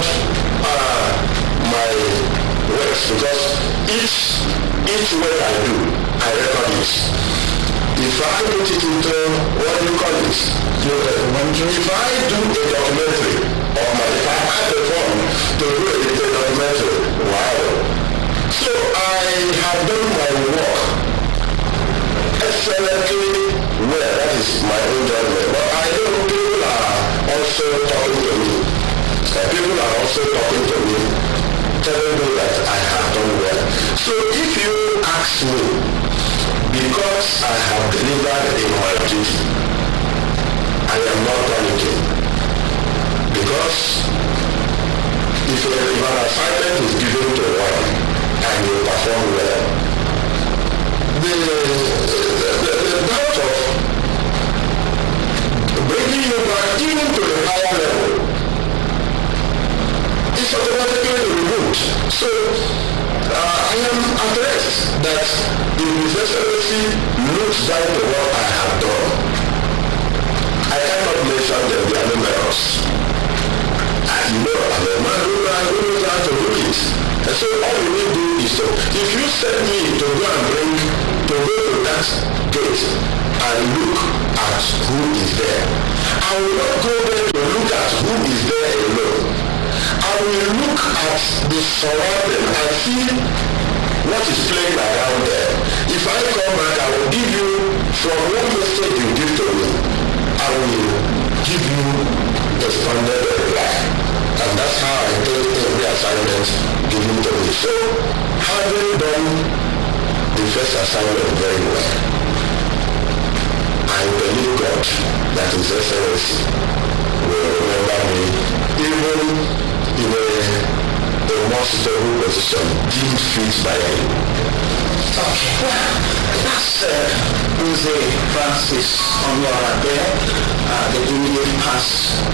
record my works because each work I do, I record it. If I put it into what do you call it? If I do a documentary if I have the phone to do a documentary, wow. So I have done my work excellently well. That is my own judgment. But I know people are also talking to me. People are also talking to me, telling me that I have done well. So if you ask me, because I have delivered in my duty, I am not panicking. Because if an assignment is given to one and you perform well, the doubt of bringing you back even to the higher level is automatically removed. So I am at rest that if His Excellency looks down to what I have done, I cannot mention them, they are numerous. And you know, I'm a man who knows how to do it. And so all you need to do is to, if you send me to go to that gate and look at who is there, I will not go there to look at who is there alone. I will look at the surrounding and see what is playing around there. If I come back, I will give you, from what message you give to me, I will give you a standard reply. And that's how I take every assignment given to me. So, having done the first assignment very well, I believe God that His Excellency will remember me even in a more suitable position deemed fit by Him. Okay, well, that's Jose Francis Onwara there, the immediate past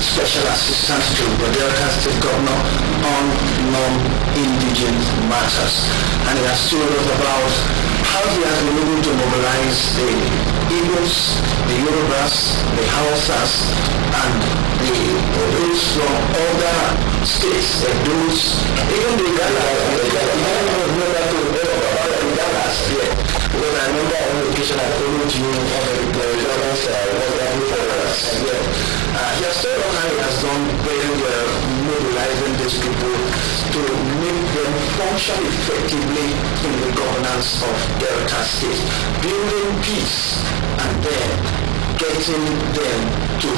Special Assistant to the Delta State Governor on non-indigenous matters. And he has told us about how he has been able to mobilize the Igbos, the Yorubas, the Hausas, and those from other states, those, even the Galas, because I remember on occasion I followed you on the results, he has told us how he has done very well mobilizing these people to make them function effectively in the governance of Delta State, building peace and then getting them to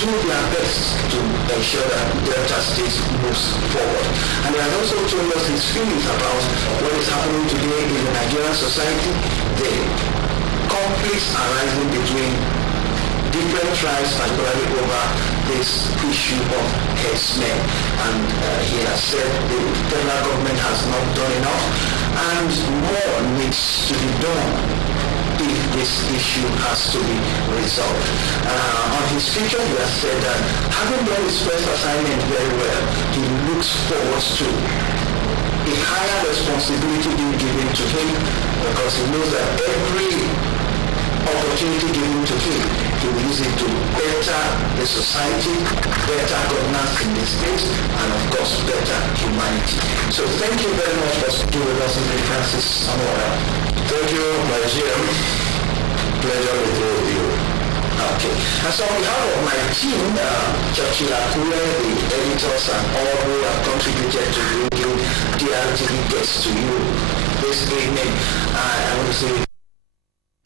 do their best to ensure that Delta State moves forward. And he has also told us his feelings about what is happening today in the Nigerian society, the conflicts arising between different tribes, particularly over this issue of herdsmen. And he has said the federal government has not done enough and more needs to be done if this issue has to be resolved. On his future, he has said that having done his first assignment very well, he looks forward to a higher responsibility being given to him, because he knows that every opportunity given to him, he will use it to better the society, better governance in the state, and of course better humanity. So thank you very much for speaking with us, Mr. Francis Amora. Thank you, my GM. Pleasure with you. Okay. And so on behalf of my team, Churchill Akure, the editors, and all who have contributed to bringing Drtv gets to you this evening, I want to say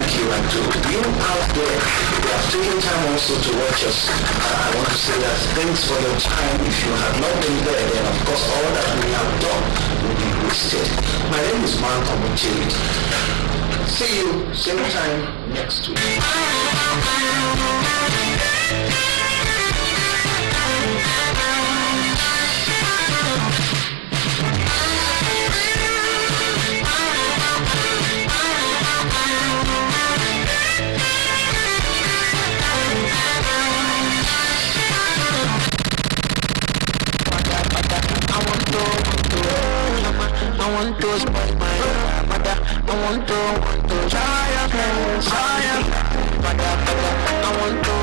thank you, and to you out there who have taken time also to watch us. I want to say that thanks for your time. If you have not been there, then of course all that we have done will be wasted. My name is Malcolm Muchiri. See you same time next week. I want to spoil my mother. I want to try again. I want to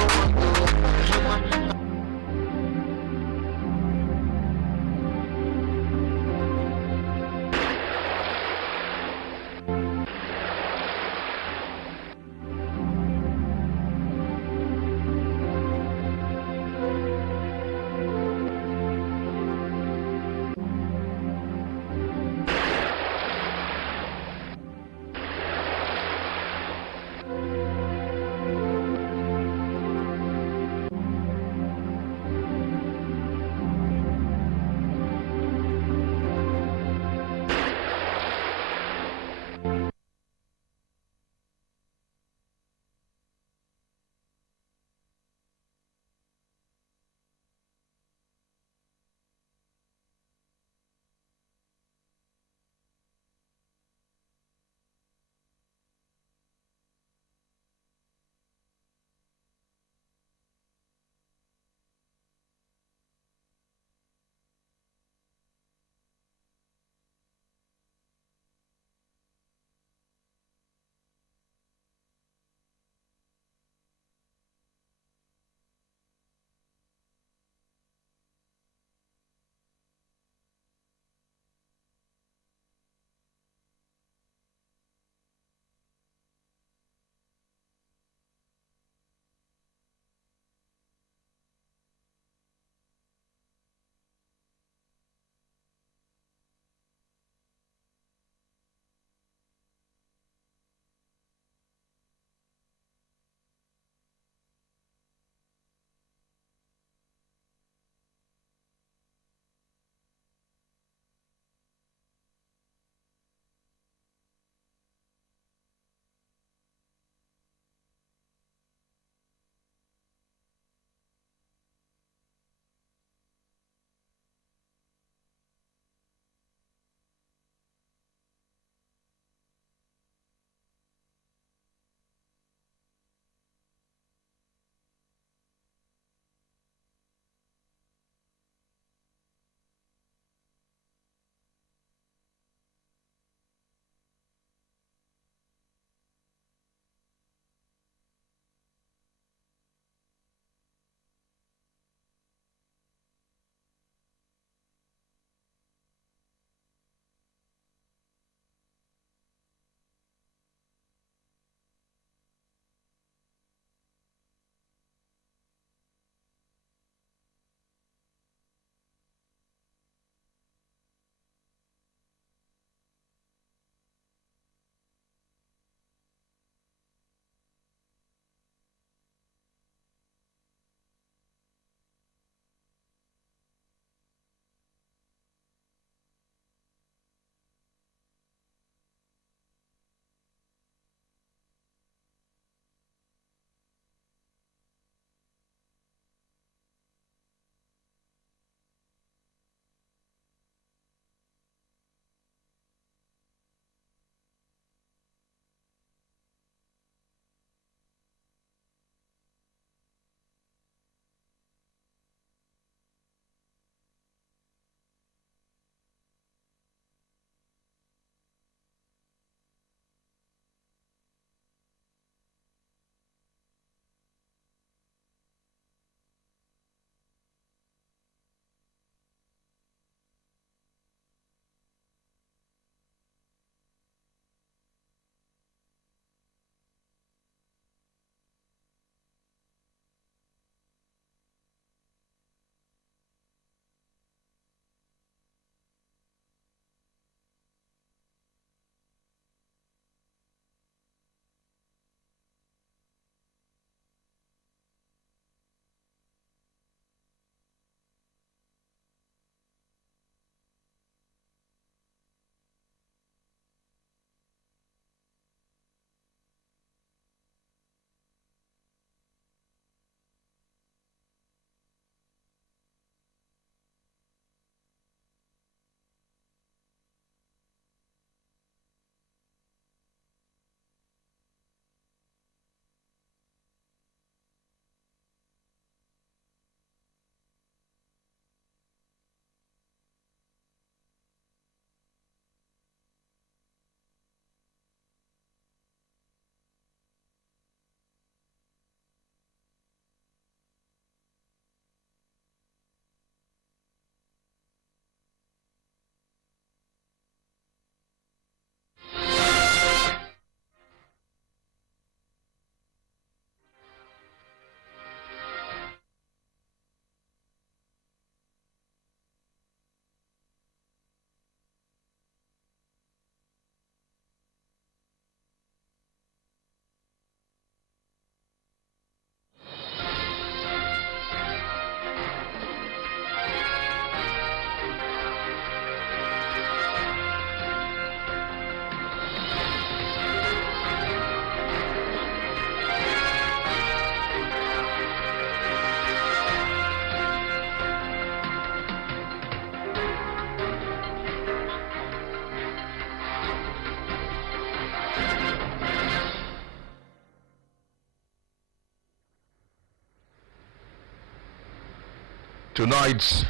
Tonight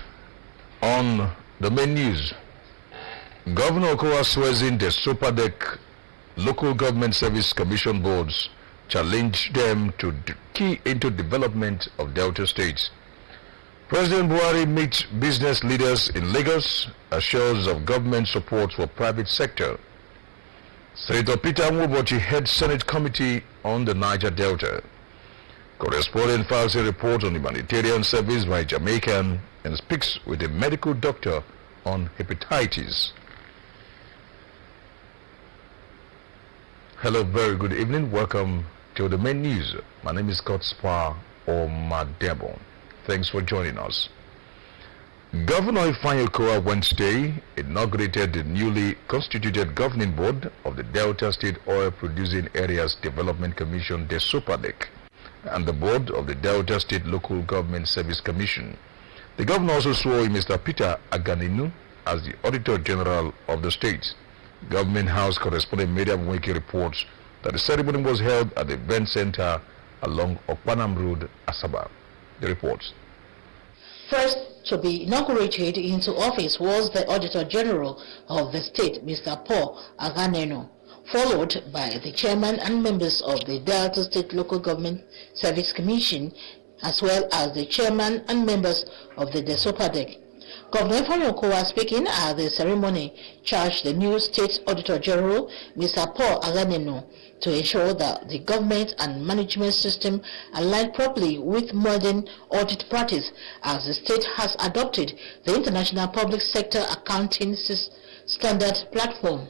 on the main news, Governor Okowa swears in the Superdec Local Government Service Commission boards challenged them to key into development of Delta states. President Buhari meets business leaders in Lagos, assures of government support for private sector. Senator Peter Nwubochi heads Senate Committee on the Niger Delta. Correspondent files a report on humanitarian service by Jamaican and speaks with a medical doctor on hepatitis. Hello, very good evening. Welcome to the main news. My name is Scott Spa Omadebo. Thanks for joining us. Governor Ifeanyi Okowa Wednesday inaugurated the newly constituted governing board of the Delta State Oil Producing Areas Development Commission, the Superdec, and the board of the Delta State Local Government Service Commission. The governor also swore in Mr. Peter Aganinu as the Auditor General of the state. Government House correspondent Miriam Wiki reports that the ceremony was held at the event center along Okpanam Road, Asaba. The reports. First to be inaugurated into office was the Auditor General of the state, Mr. Paul Aganenu, followed by the chairman and members of the Delta State Local Government Service Commission, as well as the chairman and members of the Superdec. Governor Ifeanyi Okowa, speaking at the ceremony, charged the new State Auditor General, Mr. Paul Aganenu, to ensure that the government and management system align properly with modern audit practice, as the state has adopted the International Public Sector Accounting Standard Platform.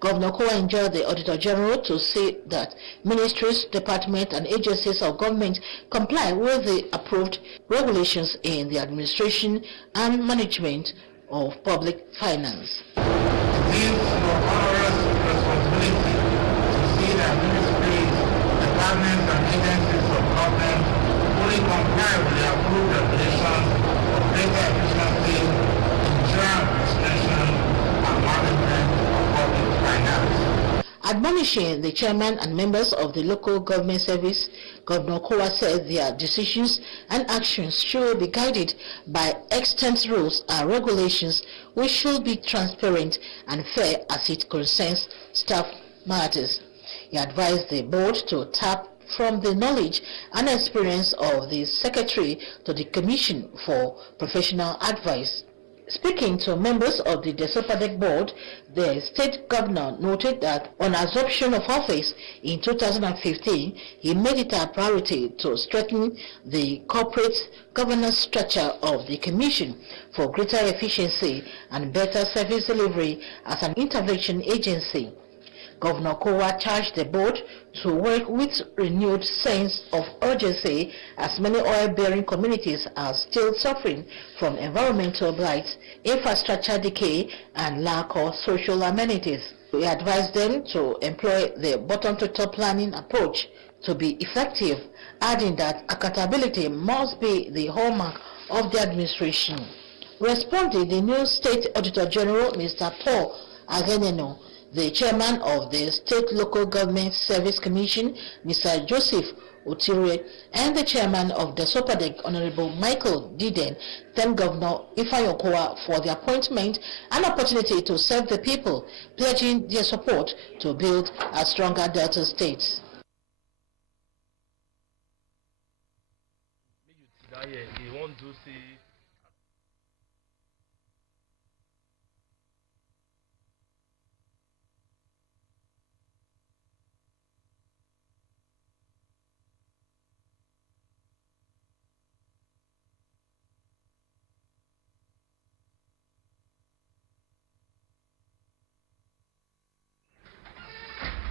Governor Okowa enjoined the Auditor General to see that ministries, departments, and agencies of government comply with the approved regulations in the administration and management of public finance. It is your onerous responsibility to see that ministries, departments, and agencies of government fully comply with the approved regulations for greater efficiency in general administration and management of public finance. Admonishing the chairman and members of the local government service, Governor Okowa said their decisions and actions should be guided by extant rules and regulations, which should be transparent and fair as it concerns staff matters. He advised the board to tap from the knowledge and experience of the secretary to the commission for professional advice. Speaking to members of the Superdec board, the state governor noted that on assumption of office in 2015, he made it a priority to strengthen the corporate governance structure of the commission for greater efficiency and better service delivery as an intervention agency. Governor Okowa charged the board to work with renewed sense of urgency, as many oil-bearing communities are still suffering from environmental blight, infrastructure decay, and lack of social amenities. We advised them to employ the bottom-to-top planning approach to be effective, adding that accountability must be the hallmark of the administration. Responding, the new State Auditor General, Mr. Paul Aganenu, the chairman of the State Local Government Service Commission, Mr. Joseph Otire, and the chairman of the Superdec, Honorable Michael Diden, thanked Governor Ifeanyi Okowa for the appointment and opportunity to serve the people, pledging their support to build a stronger Delta state.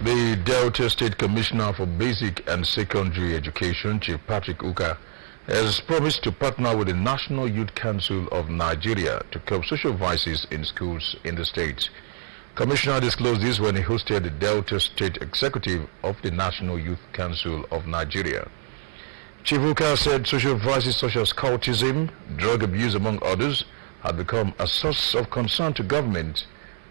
The Delta State Commissioner for Basic and Secondary Education, Chief Patrick Uka, has promised to partner with the National Youth Council of Nigeria to curb social vices in schools in the state. Commissioner disclosed this when he hosted the Delta State Executive of the National Youth Council of Nigeria. Chief Uka said social vices such as cultism, drug abuse among others had become a source of concern to government.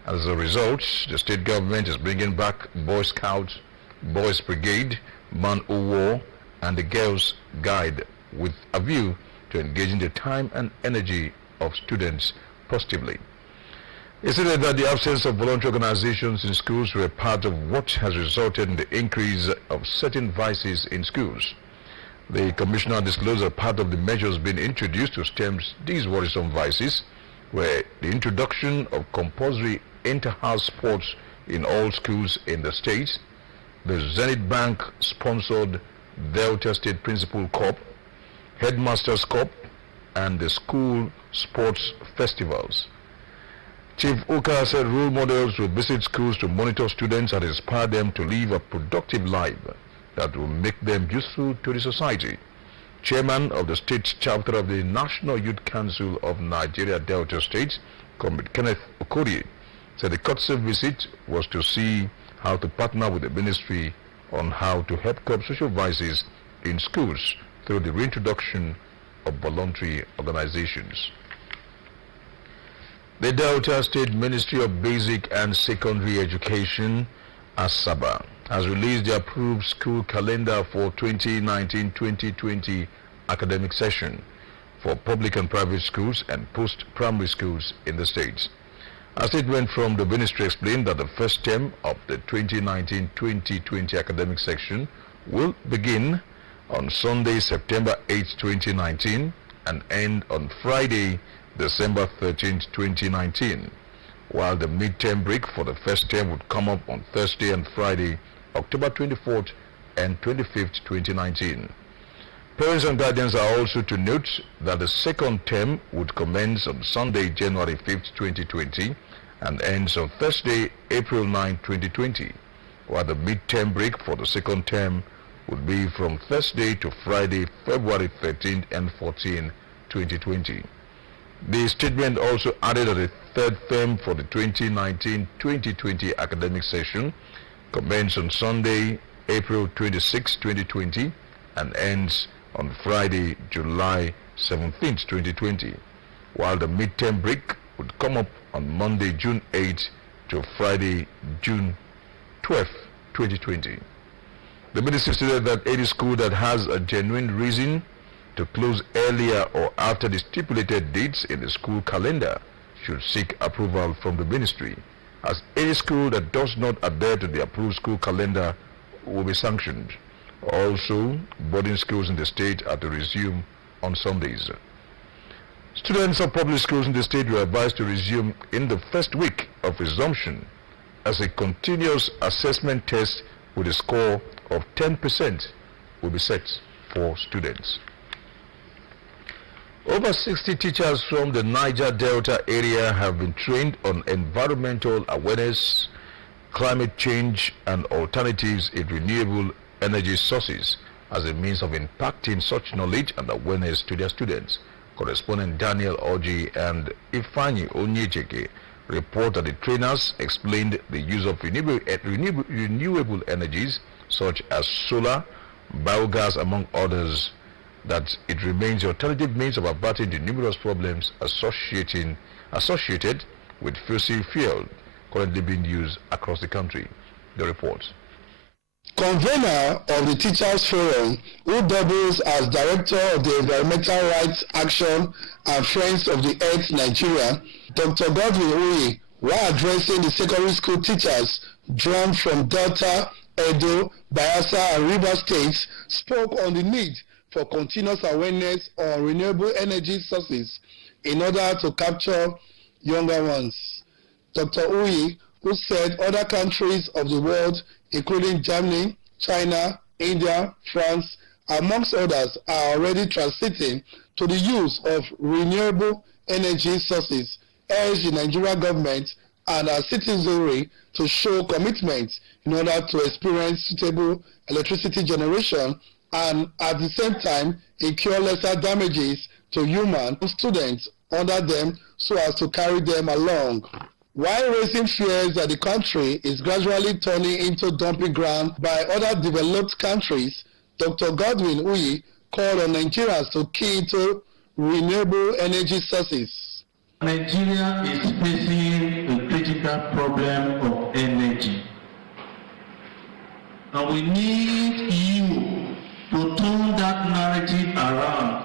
As a result, the state government is bringing back Boy Scouts, Boys Brigade, Man O' War, and the Girls Guide with a view to engaging the time and energy of students positively. He stated that the absence of voluntary organizations in schools were part of what has resulted in the increase of certain vices in schools. The commissioner disclosed that part of the measures being introduced to stem these worrisome vices were the introduction of compulsory inter-house sports in all schools in the state, the Zenith Bank sponsored Delta State Principal Cup, Headmasters Cup, and the school sports festivals. Chief Uka said role models will visit schools to monitor students and inspire them to live a productive life that will make them useful to the society. Chairman of the state chapter of the National Youth Council of Nigeria Delta State, Comrade Kenneth Okorie, said the courtesy visit was to see how to partner with the ministry on how to help curb social vices in schools through the reintroduction of voluntary organizations. The Delta State Ministry of Basic and Secondary Education, ASABA, has released the approved school calendar for 2019-2020 academic session for public and private schools and post-primary schools in the states. A statement from the ministry explained that the first term of the 2019-2020 academic section will begin on Sunday, September 8, 2019 and end on Friday, December 13, 2019, while the midterm break for the first term would come up on Thursday and Friday, October 24th and 25th, 2019. Parents and guardians are also to note that the second term would commence on Sunday, January 5th, 2020 and ends on Thursday, April 9, 2020, while the midterm break for the second term would be from Thursday to Friday, February 13th and 14th, 2020. The statement also added that the third term for the 2019-2020 academic session commences on Sunday, April 26, 2020 and ends on Friday, July 17, 2020, while the midterm break would come up on Monday, June 8 to Friday, June 12, 2020. The ministry stated that any school that has a genuine reason to close earlier or after the stipulated dates in the school calendar should seek approval from the ministry, as any school that does not adhere to the approved school calendar will be sanctioned. Also, boarding schools in the state are to resume on Sundays. Students of public schools in the state were advised to resume in the first week of resumption, as a continuous assessment test with a score of 10% will be set for students. Over 60 teachers from the Niger Delta area have been trained on environmental awareness, climate change, and alternatives in renewable energy sources as a means of impacting such knowledge and awareness to their students. Correspondent Daniel Oji and Ifeanyi Onyecheke report that the trainers explained the use of renewable energies such as solar, biogas, among others, that it remains the alternative means of abating the numerous problems associated with fossil fuel currently being used across the country. The report. Convener of the Teachers Forum, who doubles as Director of the Environmental Rights Action and Friends of the Earth Nigeria, Dr. Godwin Uyi, while addressing the secondary school teachers drawn from Delta, Edo, Bayelsa, and Rivers states, spoke on the need for continuous awareness on renewable energy sources in order to capture younger ones. Dr. Uyi, who said other countries of the world, including Germany, China, India, France, amongst others, are already transiting to the use of renewable energy sources, urged the Nigerian government and our citizenry to show commitment in order to experience suitable electricity generation and at the same time incur lesser damages to human students under them so as to carry them along. While raising fears that the country is gradually turning into dumping ground by other developed countries, Dr. Godwin Uyi called on Nigerians to key into renewable energy sources. Nigeria is facing a critical problem of energy. And we need you to turn that narrative around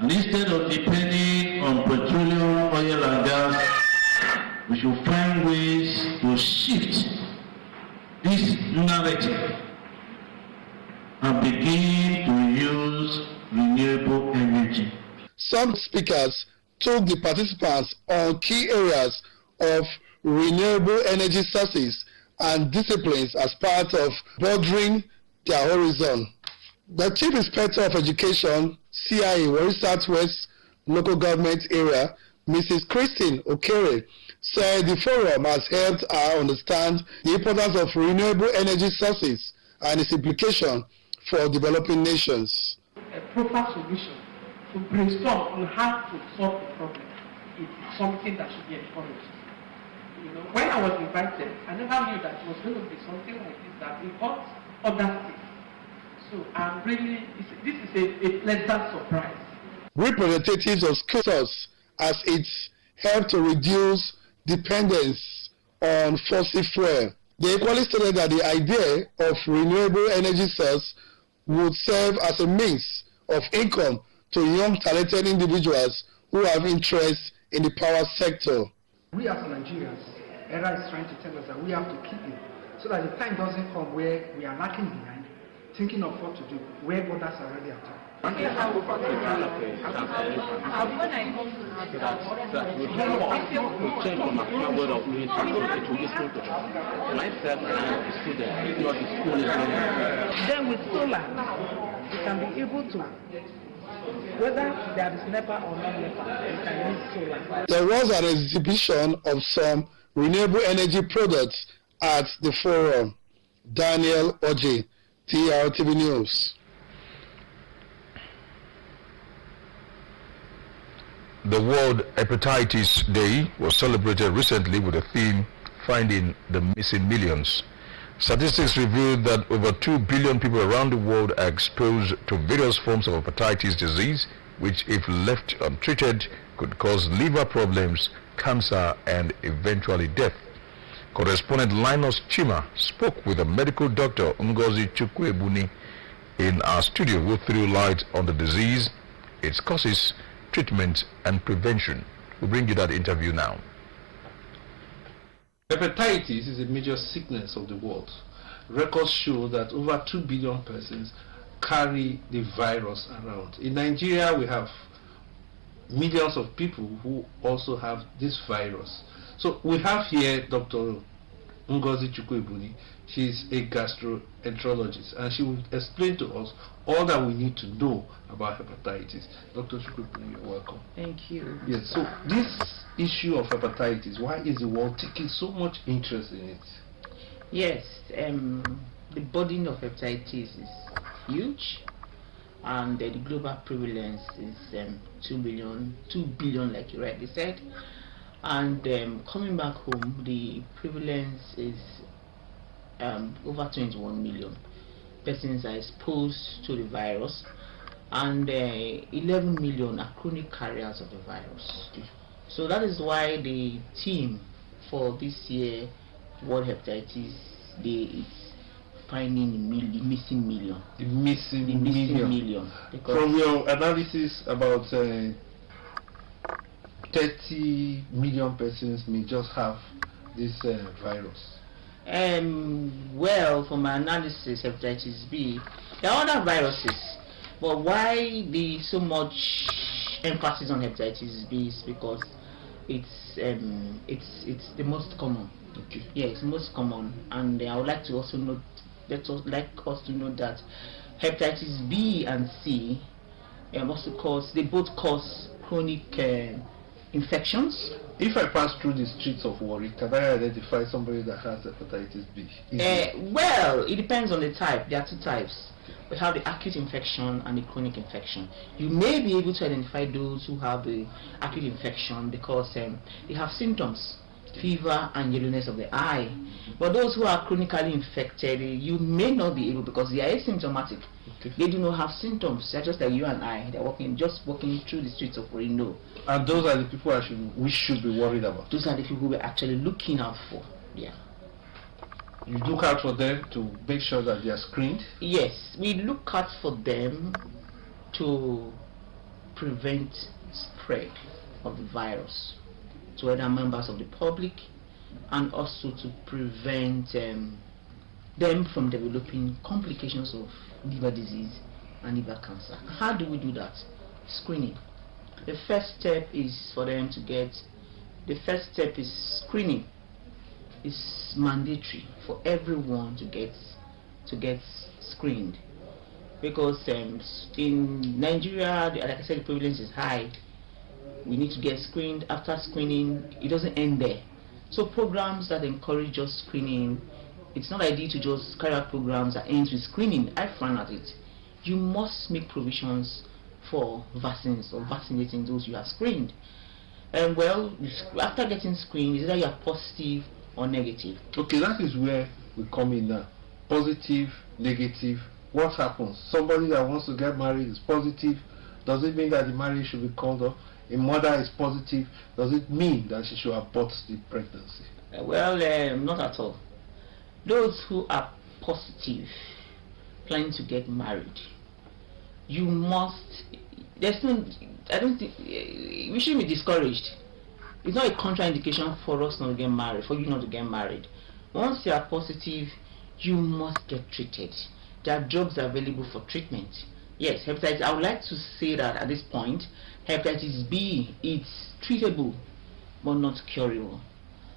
And instead of depending on petroleum, oil and gas, we should find ways to shift this narrative and begin to use renewable energy. Some speakers took the participants on key areas of renewable energy sources and disciplines as part of broadening their horizon. The Chief Inspector of Education, CIA, Warri Southwest Local Government Area, Mrs. Christine Okere, said the forum has helped her understand the importance of renewable energy sources and its implication for developing nations. A proper solution to brainstorm on how to solve the problem is something that should be encouraged. You know, when I was invited, I never knew that it was going to be something like this that involves other states. So I'm really, this is a pleasant surprise. Representatives of schools as it's helped to reduce dependence on fossil fuel. They equally stated that the idea of renewable energy source would serve as a means of income to young talented individuals who have interest in the power sector. We as Nigerians, ERA is trying to tell us that we have to keep it so that the time doesn't come where we are lacking behind, thinking of what to do, where others are already at. Then with solar, we can be able to, whether there is NEPA or not NEPA, we can use solar. There was an exhibition of some renewable energy products at the forum. Daniel Oji, Drtv News. The World Hepatitis Day was celebrated recently with the theme Finding the Missing Millions. Statistics revealed that over 2 billion people around the world are exposed to various forms of hepatitis disease, which if left untreated could cause liver problems, cancer and eventually death. Correspondent Linus Chima spoke with a medical doctor, Ngozi Chukwuebuni, in our studio, who threw light on the disease, its causes, treatment and prevention. We'll bring you that interview now. Hepatitis is a major sickness of the world. Records show that over 2 billion persons carry the virus around. In Nigeria, we have millions of people who also have this virus. So we have here Dr. Ngozi Chukwuebuni. She's a gastroenterologist, and she will explain to us all that we need to know about hepatitis. Dr. Chukwuebuni, you're welcome. Thank you. Yes, so this issue of hepatitis, why is the world taking so much interest in it? Yes, the burden of hepatitis is huge, and the global prevalence is 2 billion, like you rightly said. And coming back home, the prevalence is over 21 million persons are exposed to the virus, and 11 million are chronic carriers of the virus. So that is why the theme for this year World Hepatitis Day is finding the missing million. The missing million. From your analysis, about 30 million persons may just have this virus. Well, from my analysis, hepatitis B, there are other viruses, but why the so much emphasis on hepatitis B is because it's the most common. Okay. Yeah, it's most common, and I would like to also note, us to know that hepatitis B and C they both cause chronic infections. If I pass through the streets of Warri, can I identify somebody that has hepatitis B? Well, it depends on the type. There are two types. We have the acute infection and the chronic infection. You may be able to identify those who have the acute infection because they have symptoms, fever and yellowness of the eye. But those who are chronically infected, you may not be able, because they are asymptomatic. Okay. They do not have symptoms. They're just like you and I. They're walking through the streets of Reno. And those are the people we should be worried about. Those are the people we're actually looking out for. Yeah. You look out for them to make sure that they are screened? Yes, we look out for them to prevent spread of the virus to other members of the public, and also to prevent them from developing complications of liver disease and liver cancer. How do we do that? Screening. The first step is for them to get, the first step is screening. It's mandatory for everyone to get screened, because in Nigeria, like I said, the prevalence is high. We need to get screened. After screening, it doesn't end there. So programs that encourage just screening, it's not ideal to just carry out programs that ends with screening. I find at it. You must make provisions for vaccines or vaccinating those you have screened. And well, after getting screened, is either you are positive or negative. Okay, that is where we come in now. Positive, negative. What happens? Somebody that wants to get married is positive. Does it mean that the marriage should be called off? A mother is positive. Does it mean that she should abort the pregnancy? Well, not at all. Those who are positive, planning to get married, you must. There's no. I don't think we shouldn't be discouraged. It's not a contraindication for us not to get married, for you not to get married. Once you are positive, you must get treated. There are drugs available for treatment. Yes, hepatitis. I would like to say that at this point, hepatitis B, it's treatable, but not curable.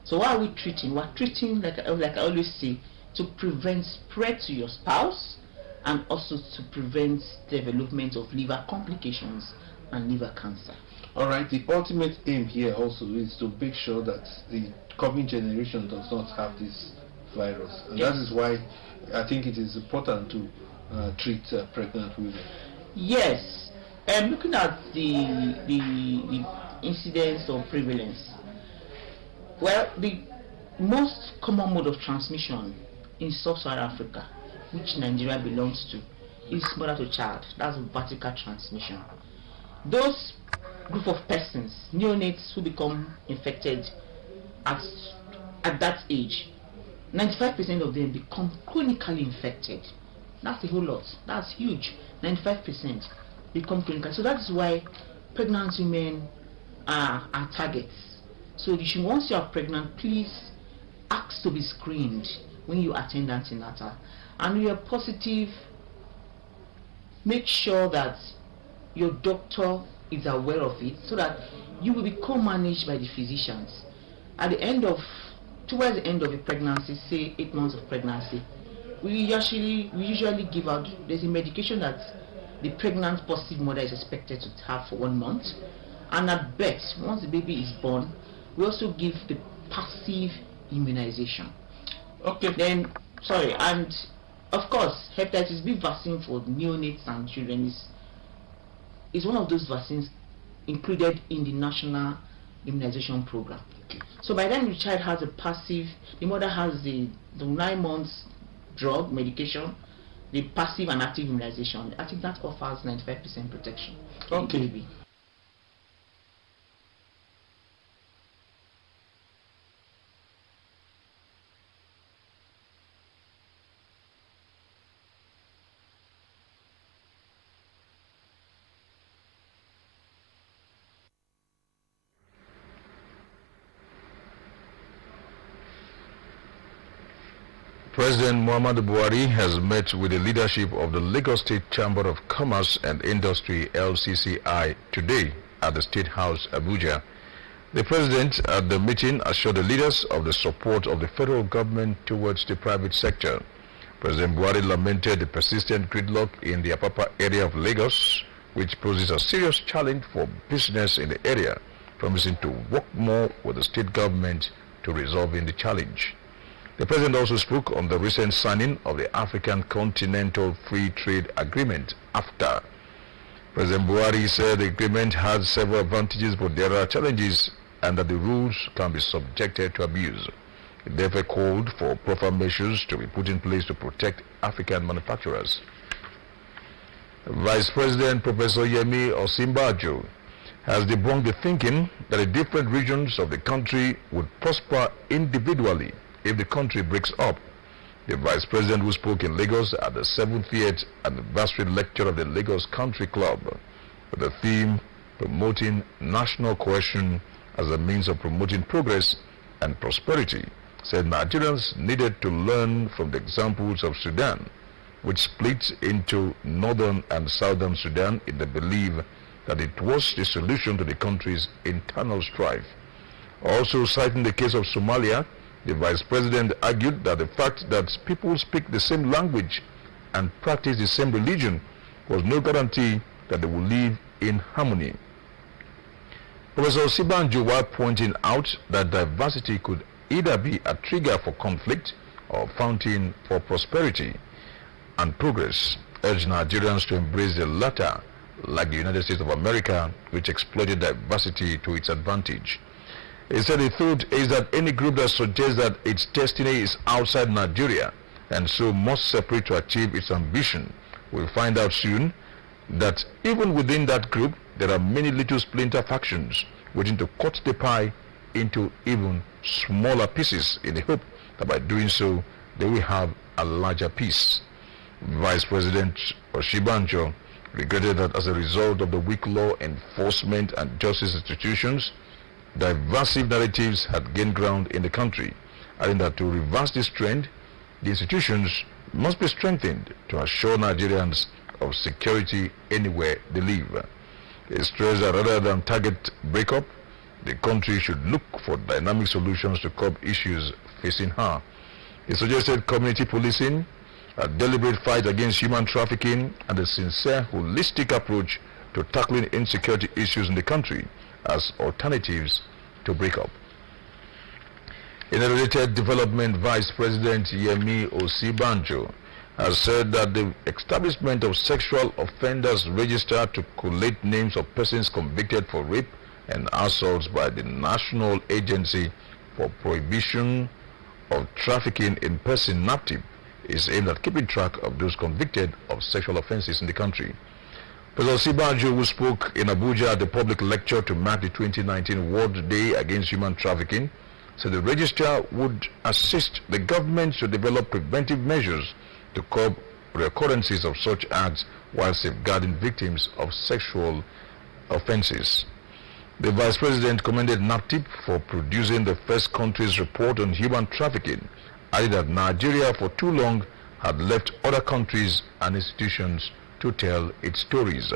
So what are we treating? We're treating, like I always say, to prevent spread to your spouse, and also to prevent development of liver complications and liver cancer. All right, the ultimate aim here also is to make sure that the coming generation does not have this virus. And yes. That is why I think it is important to treat pregnant women. Yes. Looking at the incidence or prevalence, well, the most common mode of transmission in sub-Saharan Africa, which Nigeria belongs to, is mother to child. That's vertical transmission. Those group of persons, neonates who become infected at that age, 95% of them become chronically infected. That's a whole lot. That's huge. 95% become clinical. So that is why pregnant women are targets. So you should, once you are pregnant, please ask to be screened when you attend antenatal. And when you are positive, make sure that your doctor is aware of it, so that you will be co-managed by the physicians. At the end of, towards the end of a pregnancy, say 8 months of pregnancy, we usually give out, there's a medication that the pregnant positive mother is expected to have for 1 month, and at birth, once the baby is born, we also give the passive immunization. Okay. Then, sorry, and of course, hepatitis B vaccine for neonates and children is one of those vaccines included in the national immunization program. Okay. So by then the child has a passive, the mother has the 9 months drug medication, the passive and active immunization. I think that offers 95% protection to the baby. President Muhammadu Buhari has met with the leadership of the Lagos State Chamber of Commerce and Industry (LCCI) today at the State House, Abuja. The president at the meeting assured the leaders of the support of the federal government towards the private sector. President Buhari lamented the persistent gridlock in the Apapa area of Lagos, which poses a serious challenge for business in the area, promising to work more with the state government to resolving the challenge. The president also spoke on the recent signing of the African Continental Free Trade Agreement, AFTA. President Buhari said the agreement has several advantages, but there are challenges and that the rules can be subjected to abuse. He therefore called for proper measures to be put in place to protect African manufacturers. Vice President Professor Yemi Osinbajo has debunked the thinking that the different regions of the country would prosper individually if the country breaks up. The Vice President, who spoke in Lagos at the 70th anniversary lecture of the Lagos Country Club with the theme promoting national cohesion as a means of promoting progress and prosperity, said Nigerians needed to learn from the examples of Sudan, which split into northern and southern Sudan in the belief that it was the solution to the country's internal strife. Also citing the case of Somalia, the vice president argued that the fact that people speak the same language and practice the same religion was no guarantee that they will live in harmony. Professor Osibanjo, while pointing out that diversity could either be a trigger for conflict or fountain for prosperity and progress, urged Nigerians to embrace the latter, like the United States of America, which exploited diversity to its advantage. He said the truth is that any group that suggests that its destiny is outside Nigeria and so must separate to achieve its ambition will find out soon that even within that group there are many little splinter factions waiting to cut the pie into even smaller pieces in the hope that by doing so they will have a larger piece. Vice President Osibanjo regretted that as a result of the weak law enforcement and justice institutions, divisive narratives had gained ground in the country, adding that to reverse this trend, the institutions must be strengthened to assure Nigerians of security anywhere they live. He stressed that rather than target breakup, the country should look for dynamic solutions to curb issues facing her. He suggested community policing, a deliberate fight against human trafficking, and a sincere, holistic approach to tackling insecurity issues in the country as alternatives to breakup. In a related development, Vice President Yemi Osibanjo has said that the establishment of sexual offenders register to collate names of persons convicted for rape and assaults by the National Agency for Prohibition of Trafficking in Person (NAPTIP) is aimed at keeping track of those convicted of sexual offenses in the country. President Osibanjo, who spoke in Abuja at the public lecture to mark the 2019 World Day Against Human Trafficking, said the register would assist the government to develop preventive measures to curb recurrences of such acts while safeguarding victims of sexual offenses. The Vice President commended NAPTIP for producing the first country's report on human trafficking, adding that Nigeria for too long had left other countries and institutions to tell its stories.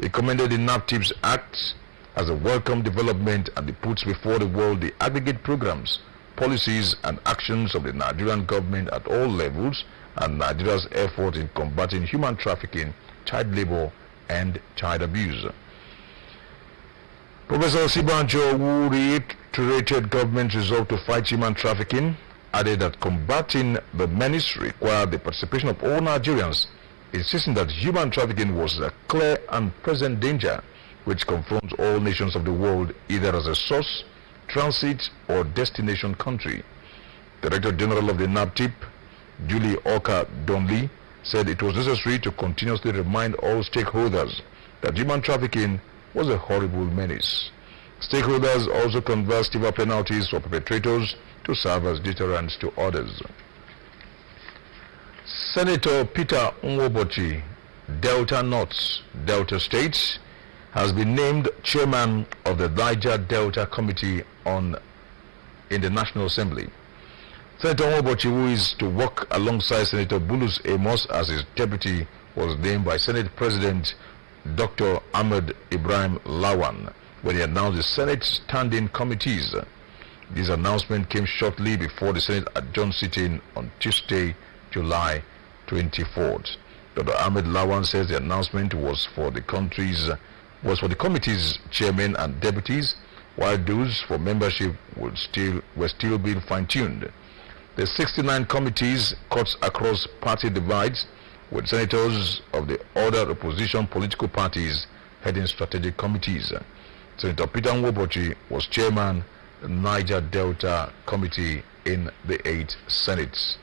He commended the NAPTIP's act as a welcome development, and it puts before the world the aggregate programs, policies and actions of the Nigerian government at all levels and Nigeria's effort in combating human trafficking, child labor and child abuse. Professor Osibanjo, who reiterated government's resolve to fight human trafficking, added that combating the menace required the participation of all Nigerians, insisting that human trafficking was a clear and present danger which confronts all nations of the world either as a source, transit or destination country. Director General of the NAPTIP, Julie Oka Donley, said it was necessary to continuously remind all stakeholders that human trafficking was a horrible menace. Stakeholders also conversed civil penalties for perpetrators to serve as deterrents to others. Senator Peter Nwobochi, Delta North, Delta State, has been named chairman of the Niger Delta Committee in the National Assembly. Senator Nwobochi, who is to work alongside Senator Bulus Amos as his deputy, was named by Senate President Dr. Ahmed Ibrahim Lawan when he announced the Senate standing committees. This announcement came shortly before the Senate adjourned sitting on Tuesday, July 24th. Dr. Ahmed Lawan says the announcement was for the committee's chairmen and deputies, while those for membership were still being fine-tuned. The 69 committees cuts across party divides, with senators of the other opposition political parties heading strategic committees. Senator Peter Nwobochi was chairman of the Niger Delta Committee in the 8th Senate.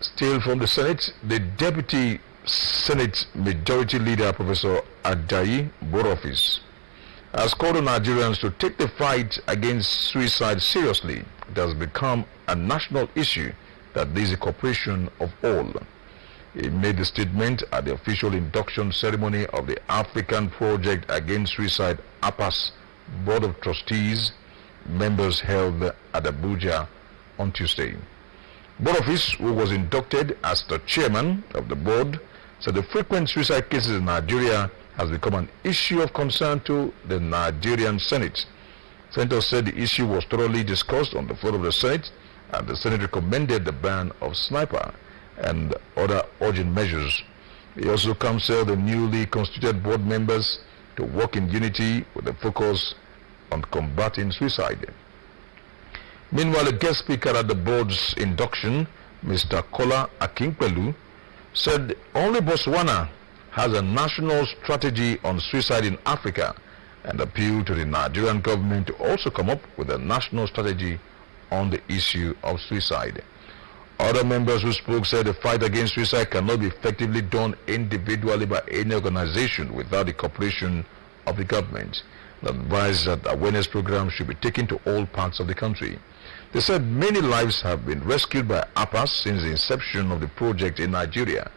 Still from the Senate, the Deputy Senate Majority Leader, Professor Ajayi Borofis, has called on Nigerians to take the fight against suicide seriously. It has become a national issue that needs the cooperation of all. He made the statement at the official induction ceremony of the African Project Against Suicide APAS Board of Trustees members held at Abuja on Tuesday. Borofis, who was inducted as the chairman of the board, said the frequent suicide cases in Nigeria has become an issue of concern to the Nigerian Senate. Senators said the issue was thoroughly discussed on the floor of the Senate, and the Senate recommended the ban of sniper and other urgent measures. He also counseled the newly constituted board members to work in unity with a focus on combating suicide. Meanwhile, a guest speaker at the board's induction, Mr. Kola Akinpelu, said only Botswana has a national strategy on suicide in Africa, and appealed to the Nigerian government to also come up with a national strategy on the issue of suicide. Other members who spoke said the fight against suicide cannot be effectively done individually by any organization without the cooperation of the government. They advised that awareness programs should be taken to all parts of the country. They said many lives have been rescued by APAS since the inception of the project in Nigeria,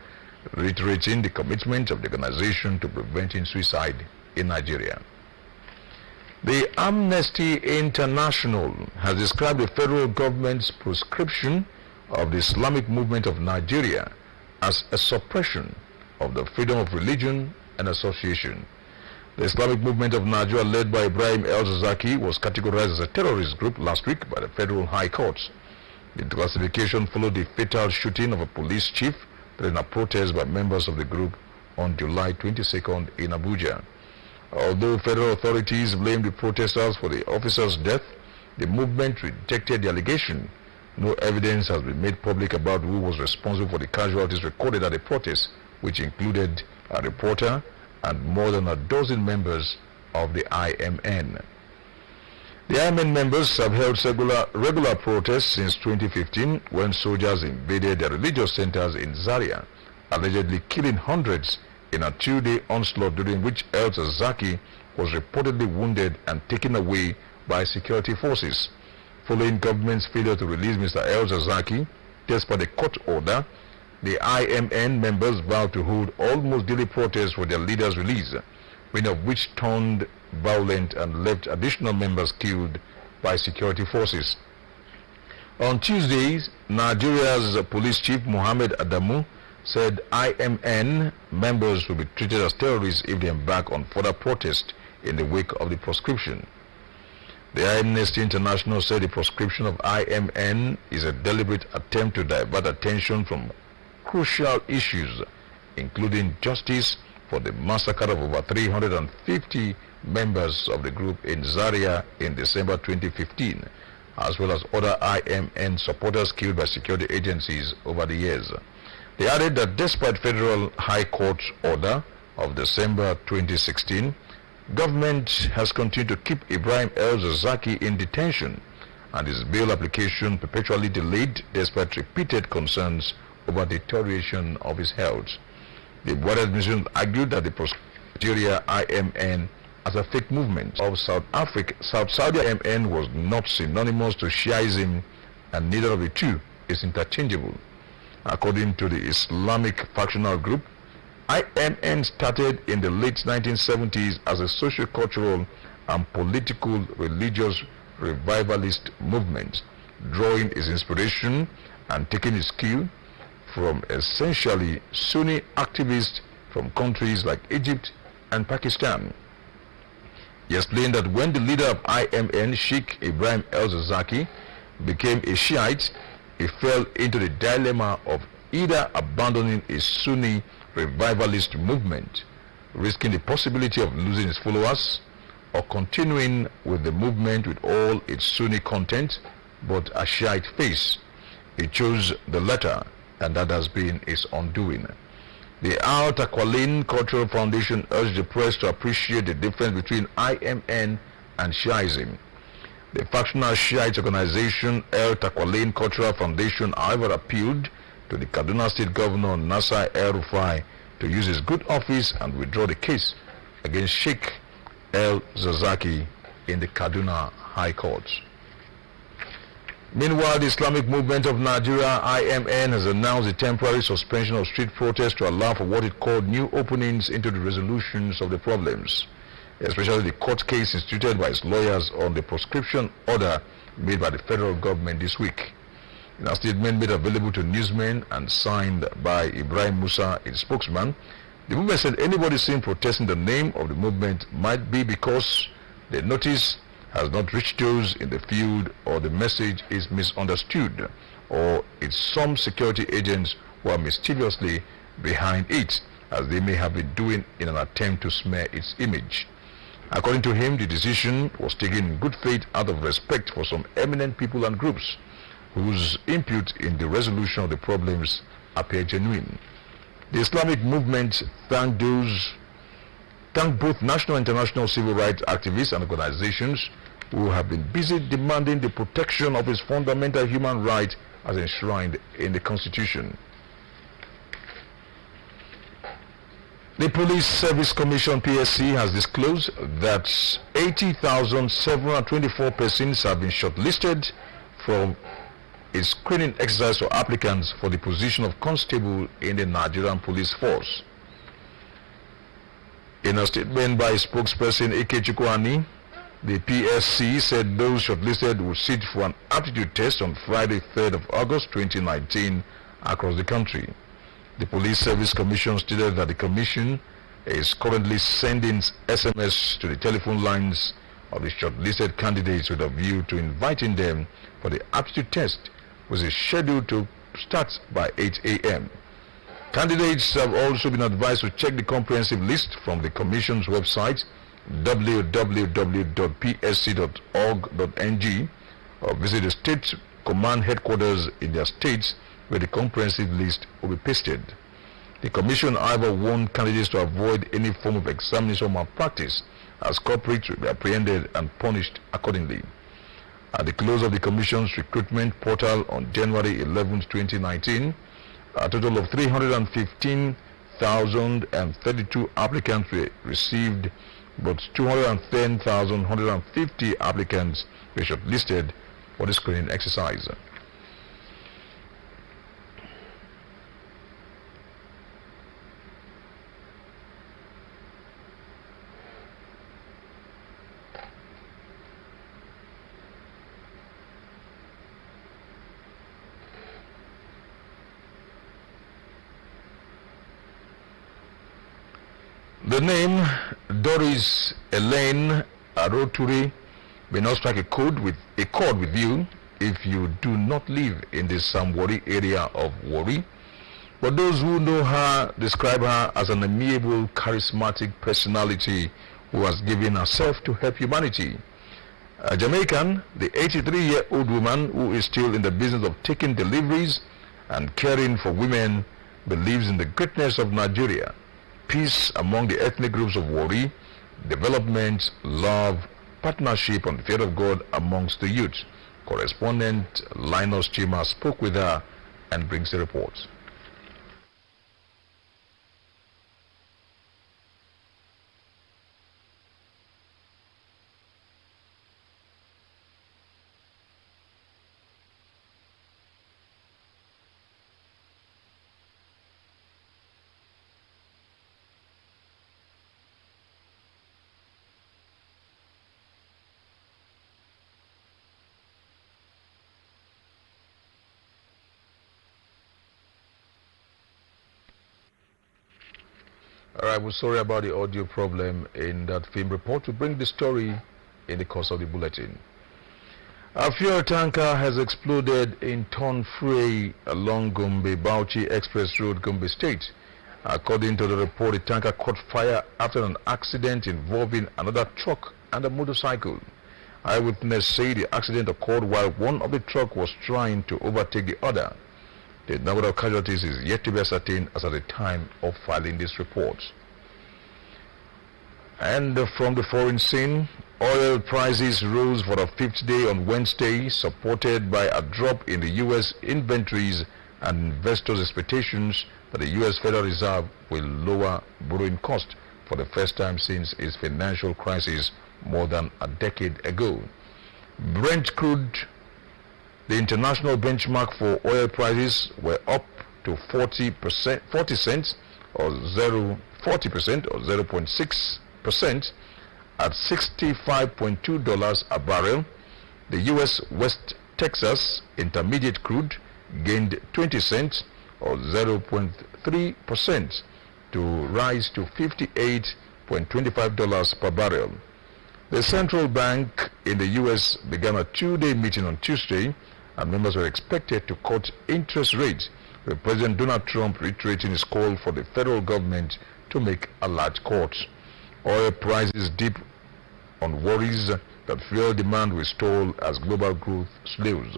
reiterating the commitment of the organization to preventing suicide in Nigeria. The Amnesty International has described the federal government's proscription of the Islamic movement of Nigeria as a suppression of the freedom of religion and association. The Islamic movement of Nigeria, led by Ibrahim El-Zazaki, was categorized as a terrorist group last week by the Federal High Court. The classification followed the fatal shooting of a police chief during a protest by members of the group on July 22nd in Abuja. Although federal authorities blamed the protesters for the officer's death, the movement rejected the allegation. No evidence has been made public about who was responsible for the casualties recorded at the protest, which included a reporter and more than a dozen members of the IMN. The IMN members have held regular protests since 2015 when soldiers invaded their religious centers in Zaria, allegedly killing hundreds in a 2-day onslaught during which El-Zazaki was reportedly wounded and taken away by security forces. Following government's failure to release Mr. El-Zazaki, despite a court order, the IMN members vowed to hold almost daily protests for their leader's release, many of which turned violent and left additional members killed by security forces. On Tuesdays, Nigeria's police chief Mohammed Adamu said IMN members will be treated as terrorists if they embark on further protest in the wake of the proscription. The Amnesty International said the proscription of IMN is a deliberate attempt to divert attention from crucial issues, including justice for the massacre of over 350 members of the group in Zaria in December 2015, as well as other IMN supporters killed by security agencies over the years. They added that despite Federal High Court's order of December 2016, government has continued to keep Ibrahim El-Zazaki in detention, and his bail application perpetually delayed despite repeated concerns over deterioration of his health. The Buhari administration argued that the Nigeria IMN as a fake movement of South Saudi IMN was not synonymous to Shiism, and neither of the two is interchangeable. According to the Islamic factional group, IMN started in the late 1970s as a socio-cultural and political religious revivalist movement, drawing its inspiration and taking its cue from essentially Sunni activists from countries like Egypt and Pakistan. He explained that when the leader of IMN, Sheikh Ibrahim El-Zazaki, became a Shiite, he fell into the dilemma of either abandoning a Sunni revivalist movement, risking the possibility of losing his followers, or continuing with the movement with all its Sunni content but a Shiite face. He chose the latter, and that has been his undoing. The Al Taqwalin Cultural Foundation urged the press to appreciate the difference between IMN and Shiism. The factional Shiite organization Al Taqwalin Cultural Foundation, however, appealed to the Kaduna State Governor Nasser El-Rufai to use his good office and withdraw the case against Sheikh El-Zazaki in the Kaduna High Court. Meanwhile, the Islamic Movement of Nigeria, IMN, has announced a temporary suspension of street protests to allow for what it called new openings into the resolutions of the problems, especially the court case instituted by its lawyers on the proscription order made by the federal government this week. In a statement made available to newsmen and signed by Ibrahim Musa, its spokesman, the movement said anybody seen protesting the name of the movement might be because the notice has not reached those in the field, or the message is misunderstood, or it's some security agents who are mischievously behind it, as they may have been doing in an attempt to smear its image. According to him, the decision was taken in good faith out of respect for some eminent people and groups whose input in the resolution of the problems appear genuine. The Islamic movement thanked both national and international civil rights activists and organizations who have been busy demanding the protection of its fundamental human right as enshrined in the Constitution. The Police Service Commission (PSC) has disclosed that 80,724 persons have been shortlisted from a screening exercise for applicants for the position of constable in the Nigerian Police Force. In a statement by spokesperson Ike Chukwani, the PSC said those shortlisted would sit for an aptitude test on Friday, 3rd of August 2019 across the country. The Police Service Commission stated that the Commission is currently sending SMS to the telephone lines of the shortlisted candidates with a view to inviting them for the aptitude test, which is scheduled to start by 8 a.m. Candidates have also been advised to check the comprehensive list from the Commission's website, www.psc.org.ng, or visit the state command headquarters in their states where the comprehensive list will be pasted. The Commission, however, warned candidates to avoid any form of examination malpractice, as culprits will be apprehended and punished accordingly. At the close of the Commission's recruitment portal on January 11, 2019, a total of 315,032 applicants were received, but 210,150 applicants were shortlisted for the screening exercise. The name Doris Elaine Aroturi may not strike a chord with you if you do not live in the Samwari area of Wari, but those who know her describe her as an amiable, charismatic personality who has given herself to help humanity. A Jamaican, the 83-year-old woman who is still in the business of taking deliveries and caring for women, believes in the greatness of Nigeria, peace among the ethnic groups of Wari, development, love, partnership, and fear of God amongst the youth. Correspondent Linus Chima spoke with her and brings the report. Alright, we're sorry about the audio problem in that film report. To bring the story in the course of the bulletin. A fuel tanker has exploded in Tonfrey along Gombe-Bauchi Express Road, Gombe State. According to the report, the tanker caught fire after an accident involving another truck and a motorcycle. Eyewitnesses say the accident occurred while one of the truck was trying to overtake the other. The number of casualties is yet to be ascertained as at the time of filing this report. And from the foreign scene, oil prices rose for the fifth day on Wednesday, supported by a drop in the U.S. inventories and investors' expectations that the U.S. Federal Reserve will lower borrowing costs for the first time since its financial crisis more than a decade ago. Brent crude, The international benchmark for oil prices were up to 40 cents or 0.6% at $65.2 a barrel. The U.S. West Texas Intermediate crude gained 20 cents or 0.3% to rise to $58.25 per barrel. The central bank in the U.S. began a two-day meeting on Tuesday, and members were expected to cut interest rates, with President Donald Trump reiterating his call for the federal government to make a large cut. Oil prices dip on worries that fuel demand will stall as global growth slows.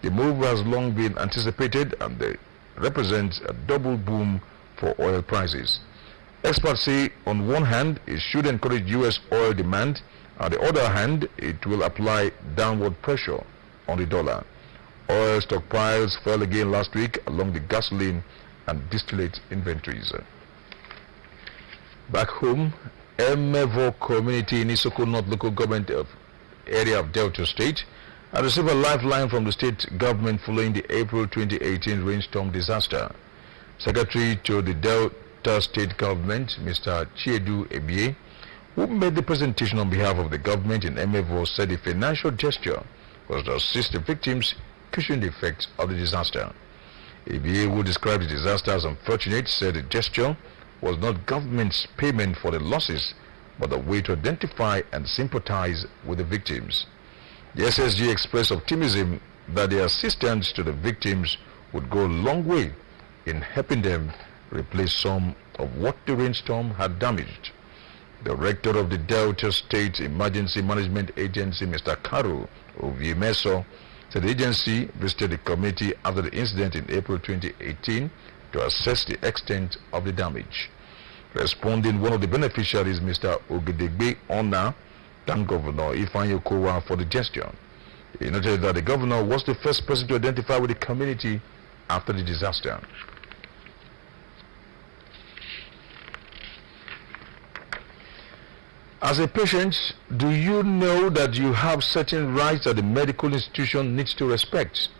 The move has long been anticipated and represents a double boom for oil prices. Experts say on one hand it should encourage U.S. oil demand, on the other hand it will apply downward pressure on the dollar. Oil stockpiles fell again last week along the gasoline and distillate inventories. Back home, Emevo community in Isoko North local government area of Delta State had received a lifeline from the state government following the April 2018 rainstorm disaster. Secretary to the Delta State government, Mr. Chiedu Ebie, who made the presentation on behalf of the government in Emevo, said the financial gesture was to assist the victims cushioning the effects of the disaster. Ebie, who described the disaster as unfortunate, said the gesture was not government's payment for the losses, but a way to identify and sympathize with the victims. The SSG expressed optimism that the assistance to the victims would go a long way in helping them replace some of what the rainstorm had damaged. The rector of the Delta State Emergency Management Agency, Mr. Karu Oviemeso, said the agency visited the community after the incident in April 2018 to assess the extent of the damage. Responding, one of the beneficiaries, Mr. Ogedegbe Ona, thanked Governor Ifeanyi Okowa for the gesture. He noted that the governor was the first person to identify with the community after the disaster. As a patient, do you know that you have certain rights that the medical institution needs to respect?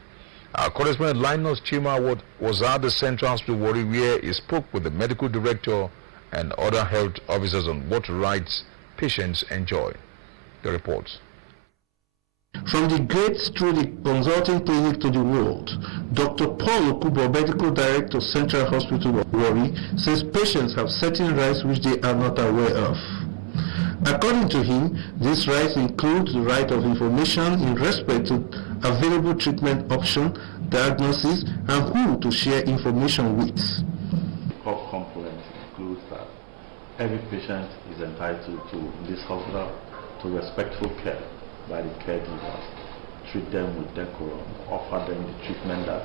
Our correspondent Linus Chima was at the Central Hospital Warri, where he spoke with the medical director and other health officers on what rights patients enjoy. The reports. From the gates through the consulting clinic to the world, Dr. Paul Okubo, Medical Director, Central Hospital Warri, says patients have certain rights which they are not aware of. According to him, these rights include the right of information in respect to available treatment option, diagnosis, and who to share information with. The core component includes that every patient is entitled to, in this hospital, to respectful care by the caregivers, treat them with decorum, offer them the treatment that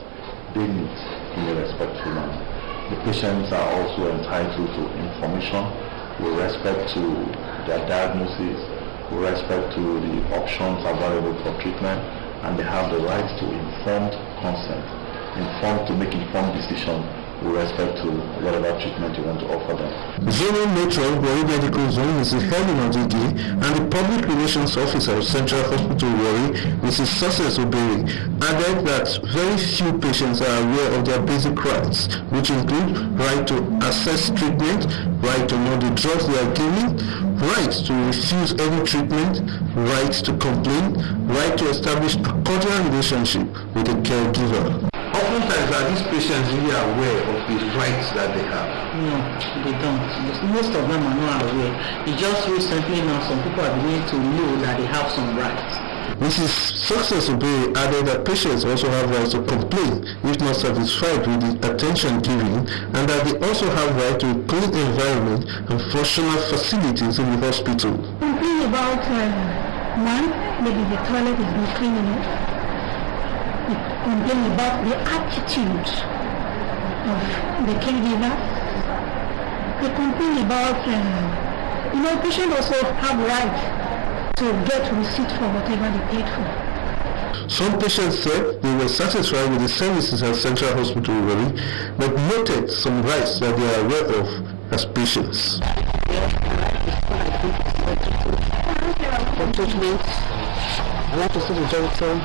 they need in a respectful manner. The patients are also entitled to information with respect to their diagnosis, with respect to the options available for treatment, and they have the right to informed consent, to make informed decisions with respect to whatever treatment you want to offer them. Zonal Matron, Warri Medical Zone, Mrs. Helen Odigi, and the Public Relations Officer of Central Hospital Warri, Mrs. Success Obere, added that very few patients are aware of their basic rights, which include right to access treatment, right to know the drugs they are given, right to refuse any treatment, right to complain, right to establish a cordial relationship with the caregiver. Oftentimes, are these patients really aware of the rights that they have? No, they don't. Most of them are not aware. It's just recently now some people are beginning to know that they have some rights. Mrs. Success Obey added that patients also have rights to complain if not satisfied with the attention given, and that they also have right to a clean environment and functional facilities in the hospital. Complain about one, maybe the toilet is not clean enough. Complain about the attitude of the caregiver. They complain about, patients also have right to get receipt for whatever they paid for. Some patients said they were satisfied with the services at Central Hospital Warri, but noted some rights that they are aware of as patients. For treatment, I want to see the doctor.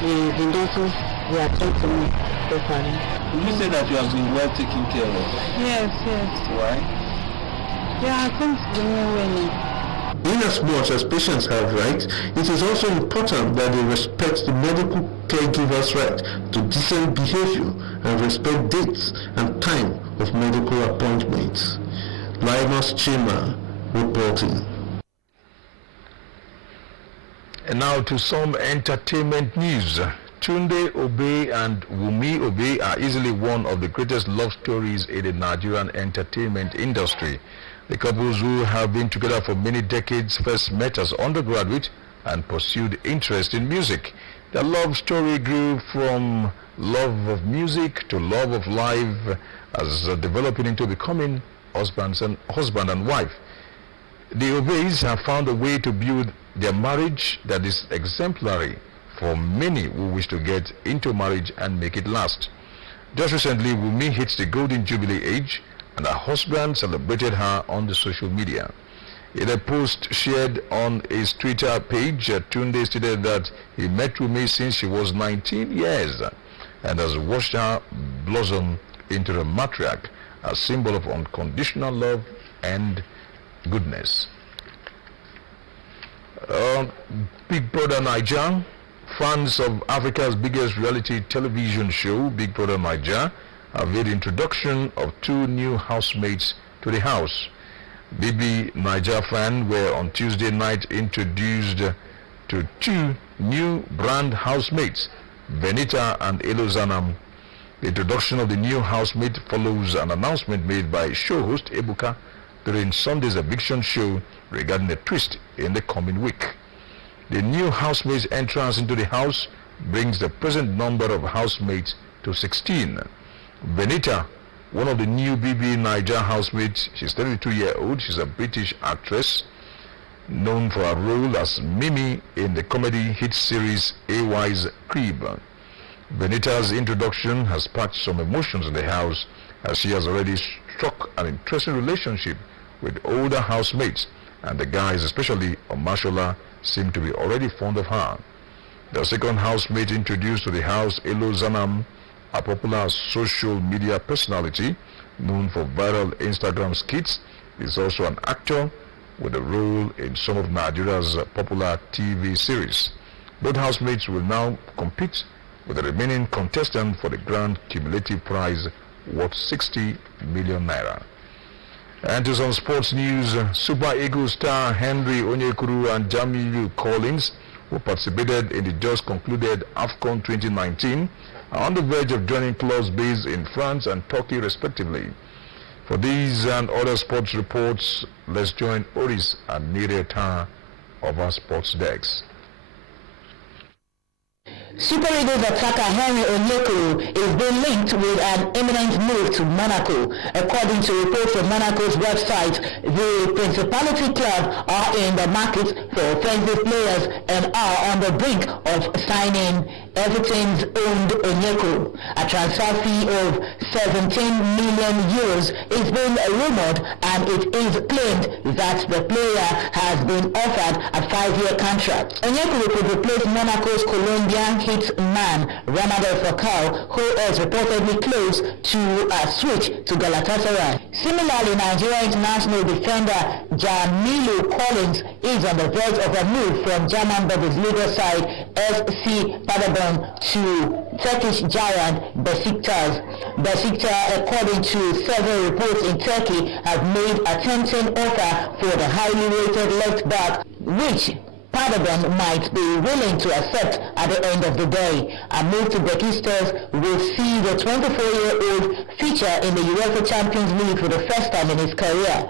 He doesn't reattend to me properly. Would you say that you have been well taken care of? Yes. Why? Yeah, things going well. Inasmuch as patients have rights, it is also important that they respect the medical caregiver's right to decent behavior and respect dates and time of medical appointments. Linus Chima reporting. And now to some entertainment news. Tunde Obe and Wumi Obe are easily one of the greatest love stories in the Nigerian entertainment industry. The couples, who have been together for many decades, first met as undergraduates and pursued interest in music. Their love story grew from love of music to love of life, as developing into becoming husband and wife. The Obes have found a way to build their marriage that is exemplary for many who wish to get into marriage and make it last. Just recently, Wumi hit the golden jubilee age, and her husband celebrated her on the social media. In a post shared on his Twitter page, Tunde stated that he met Wumi since she was 19 years and has watched her blossom into a matriarch, a symbol of unconditional love and goodness. Big Brother Naija. Fans of Africa's biggest reality television show, Big Brother Naija, have made the introduction of two new housemates to the house. BB Naija fans were on Tuesday night introduced to two new brand housemates, Benita and Elozanam. The introduction of the new housemate follows an announcement made by show host Ebuka during Sunday's eviction show regarding a twist in the coming week. The new housemate's entrance into the house brings the present number of housemates to 16. Benita, one of the new BB Naija housemates, she's 32-year-old. She's a British actress known for her role as Mimi in the comedy hit series AY's Crib. Benita's introduction has sparked some emotions in the house, as she has already struck an interesting relationship with older housemates, and the guys, especially Omashola, seem to be already fond of her. The second housemate introduced to the house, Elo Zanam, a popular social media personality known for viral Instagram skits, is also an actor with a role in some of Nigeria's popular TV series. Both housemates will now compete with the remaining contestant for the grand cumulative prize worth 60 million naira. And to some sports news, Super Eagles star Henry Onyekuru and Jamilu Collins, who participated in the just concluded AFCON 2019, are on the verge of joining clubs based in France and Turkey respectively. For these and other sports reports, let's join Oris and Nireta of our sports decks. Super Eagles attacker Henry Onyekuru is being linked with an imminent move to Monaco. According to reports from Monaco's website, the Principality club are in the market for offensive players and are on the brink of signing Everton's owned Onyekuru. A transfer fee of 17 million euros is being rumored, and it is claimed that the player has been offered a 5-year contract. Onyekuru could replace Monaco's Colombian hit man Ramadel Falcao, who is reportedly close to a switch to Galatasaray. Similarly, Nigeria international defender Jamilu Collins is on the verge of a move from German Bundesliga side SC Paderborn to Turkish giant Besiktas. Besiktas, according to several reports in Turkey, have made a tempting offer for the highly rated left back, which Paderborn might be willing to accept at the end of the day. A move to Besiktas will see the 24-year-old feature in the UEFA Champions League for the first time in his career.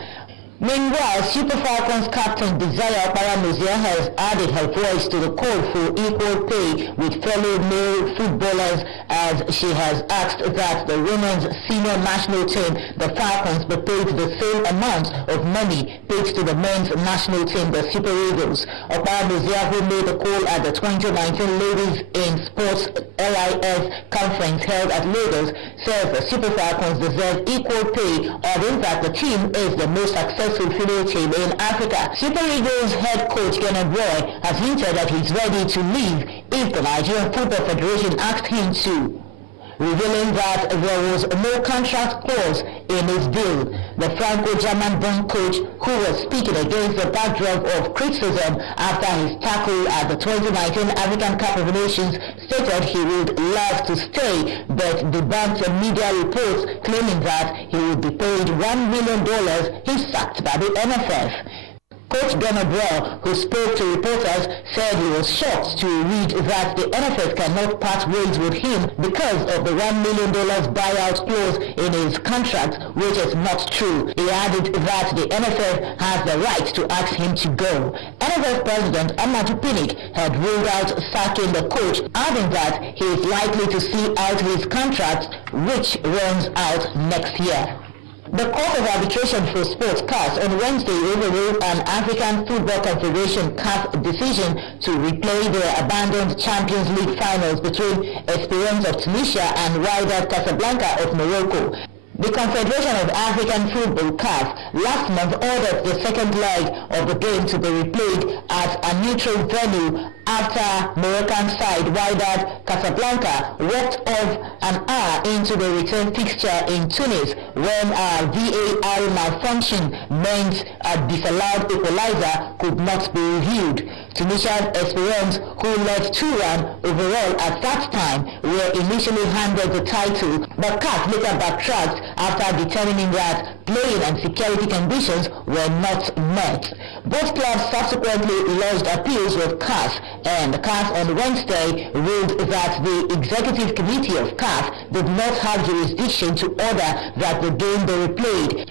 Meanwhile, Super Falcons captain Desire Paramuzia has added her voice to the call for equal pay with fellow male footballers, as she has asked that the women's senior national team, the Falcons, be paid the same amount of money paid to the men's national team, the Super Eagles. Paramuzia, who made the call at the 2019 Ladies in Sports LIS conference held at Lagos, says the Super Falcons deserve equal pay, adding that the team is the most successful successful female team in Africa. Super Eagles head coach Ghana Boy has hinted that he's ready to leave if the Nigerian Football Federation asked him to, revealing that there was no contract clause in his deal. The Franco-German-born coach, who was speaking against the backdrop of criticism after his tackle at the 2019 African Cup of Nations, stated he would love to stay, but debunked media reports claiming that he would be paid $1 million if sacked by the NFF. Coach Ghana Boy, who spoke to reporters, said he was shocked to read that the NFF cannot part ways with him because of the $1 million buyout clause in his contract, which is not true. He added that the NFF has the right to ask him to go. NFF President Amadou Pinnick had ruled out sacking the coach, adding that he is likely to see out his contract, which runs out next year. The Court of Arbitration for Sports (CAS) on Wednesday overruled an African Football Confederation (CAF) decision to replay the abandoned Champions League finals between Esperance of Tunisia and Wydad Casablanca of Morocco. The Confederation of African Football (CAF) last month ordered the second leg of the game to be replayed at a neutral venue after Moroccan side Wydad Casablanca walked off an hour into the return fixture in Tunis when a VAR malfunction meant a disallowed equalizer could not be reviewed. Tunisian Esperance, who led 2-1 overall at that time, were initially handed the title, but CAF later backtracked after determining that playing and security conditions were not met. Both clubs subsequently lodged appeals with CAF, and CAF on Wednesday ruled that the Executive Committee of CAF did not have jurisdiction to order that the game be replayed.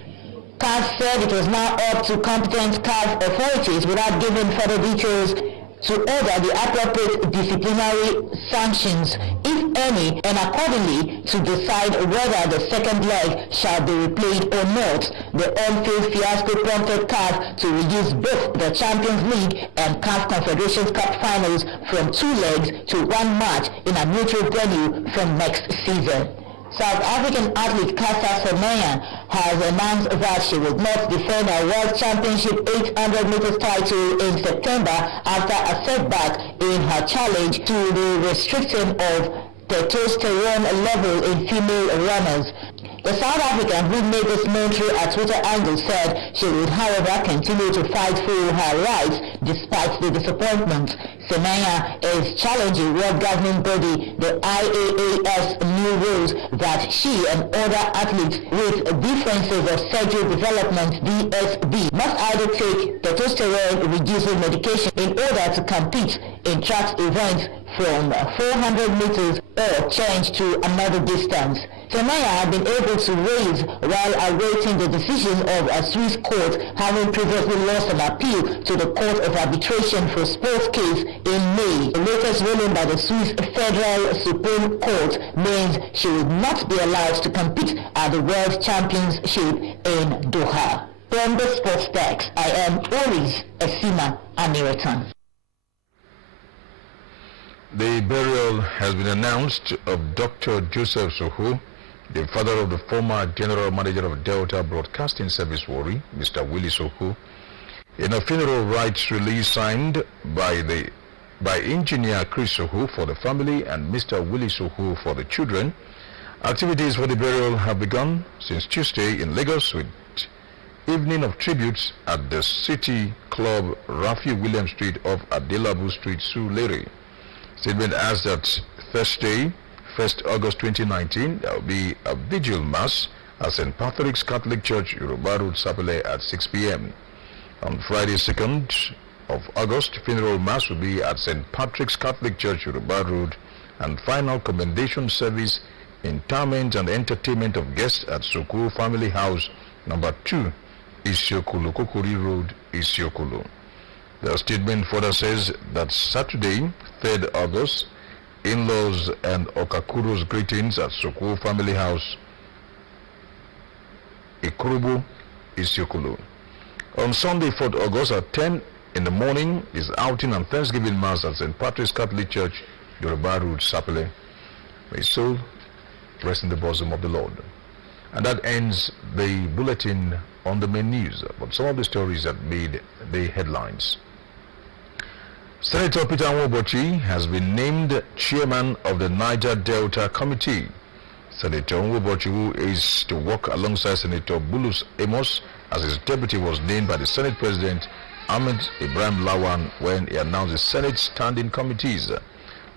CAF said it was now up to competent CAF authorities, without giving further details, to order the appropriate disciplinary sanctions, if any, and accordingly to decide whether the second leg shall be replayed or not. The on-field fiasco prompted CAF to reduce both the Champions League and CAF Confederations Cup finals from 2 legs to 1 match in a neutral venue from next season. South African athlete Caster Semenya has announced that she would not defend her World Championship 800 meters title in September after a setback in her challenge to the restriction of testosterone level in female runners. The South African, who made this known through a Twitter angle, said she would, however, continue to fight for her rights despite the disappointment. Semenya is challenging world governing body, the IAAF's new rules that she and other athletes with differences of sexual development (DSD) must either take testosterone-reducing medication in order to compete in track events from 400 meters or change to another distance. Semenya had been able to raise while awaiting the decision of a Swiss court, having previously lost an appeal to the Court of Arbitration for Sports case in May. The latest ruling by the Swiss Federal Supreme Court means she would not be allowed to compete at the World Championship in Doha. From the Sports Desk, I am Oris Esima Aniratan. The burial has been announced of Dr. Joseph Sohu, the father of the former general manager of Delta Broadcasting Service Warri, Mr. Willie Sohu, in a funeral rites release signed by engineer Chris Sohu for the family and Mr. Willie Sohu for the children. Activities for the burial have begun since Tuesday in Lagos, with evening of tributes at the City Club, Rafi William Street off Adelabu Street, Surulere. Statement adds that Thursday, 1st August 2019, there will be a vigil mass at St. Patrick's Catholic Church, Yoruba Road, Sapele at 6 p.m. On Friday, 2nd of August, funeral mass will be at St. Patrick's Catholic Church, Yoruba Road, and final commendation service, interment and entertainment of guests at Soko Family House, number 2, Isiokulu, Kokori Road, Isiokulu. The statement further says that Saturday, 3rd August, in-laws and Okakuro's greetings at Soko Family House, Ikurubu, Isiokulu. On Sunday, 4th August at 10 in the morning is outing and Thanksgiving Mass at St. Patrick's Catholic Church, Yoruba Road, Sapele. May his soul rest in the bosom of the Lord. And that ends the bulletin on the main news, but some of the stories that made the headlines. Senator Peter Nwobochi has been named chairman of the Niger Delta Committee. Senator Nwobochi, who is to work alongside Senator Bulus Amos as his deputy, was named by the Senate President Ahmed Ibrahim Lawan when he announced the Senate standing committees.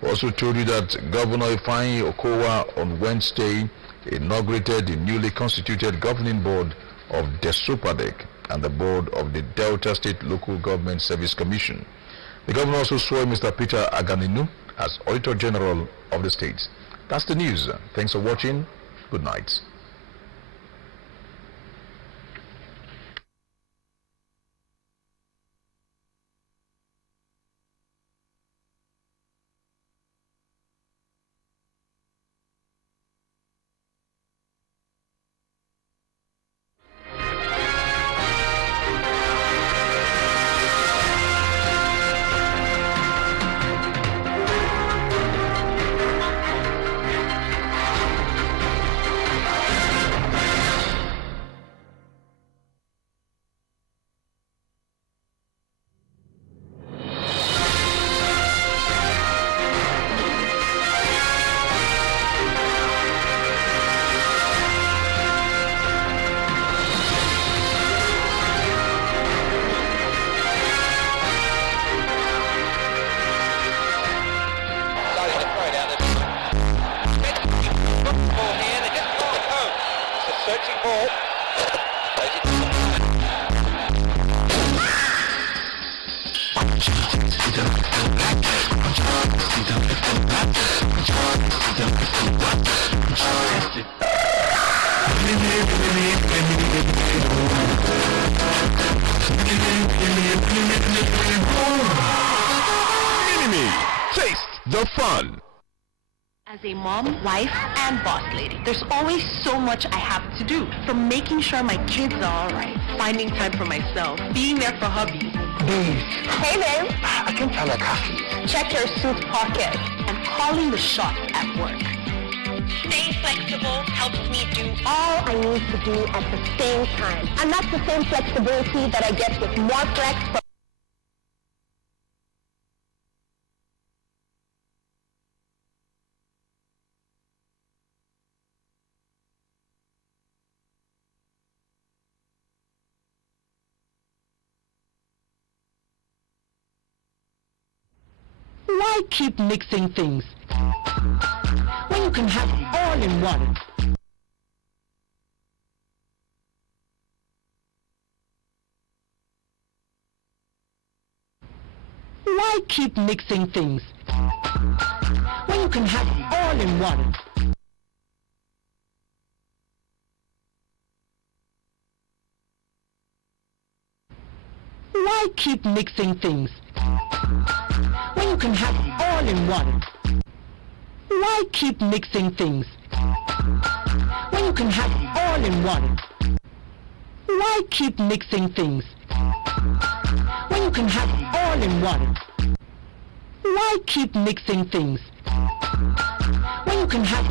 We also told you that Governor Ifeanyi Okowa on Wednesday inaugurated the newly constituted governing board of DESUPADEC and the board of the Delta State Local Government Service Commission. The governor also swore Mr. Peter Aganinu as Auditor General of the state. That's the news. Thanks for watching. Good night. Taste the fun. As a mom, wife, and boss lady, there's always so much I have to do. From making sure my kids are alright, finding time for myself, being there for hubbies. Babe. Hey babe. I can tell a coffee. Check your suit pocket. And calling the shots at work. Staying flexible helps me do all I need to do at the same time. And that's the same flexibility that I get with more flex. Why keep mixing things when you can have all in one? Why keep mixing things when you can have all in one? Why keep mixing things when you can have all in one? Why keep mixing things when you can have all in one? Why keep mixing things when you can have all in one? Why keep mixing things when you can have